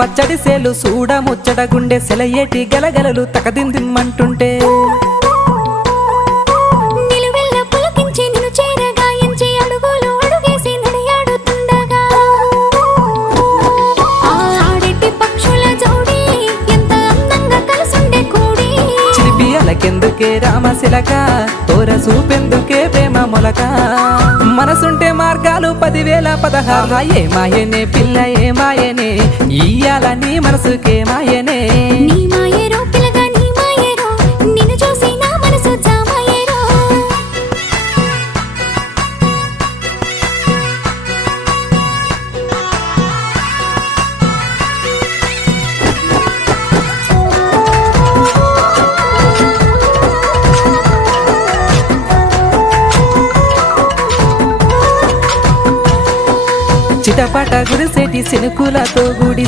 పచ్చడి సేలు సూడ ముచ్చట గుండె సెలయేటి గలగలలు తకదిందిమ్మంటుంటే నిలువెల్ల పులకించి నిన్ను చేరగాయించి అడుగులు అడుగేసి నడియాడుతుండగా ఆడెట్టి పక్షుల జోడి ఎంత అందంగా కలుసుండే కూడి చిలిపియలకెందుకే రామశిలక తోర చూపెందుకే ప్రేమ మొలక మనసుంటే మార్గాలు 10,016 ఏ మాయనే పిల్ల ఏ మాయనే ఇయ్యాల నీ మనసుకే మాయనే నీ మాయేరో పిల్లగా నీ మాయేరో నిన్ను చూసి నా మనసు జామాయేరో చిటపట గురిసేటి సినుకులతో గుడి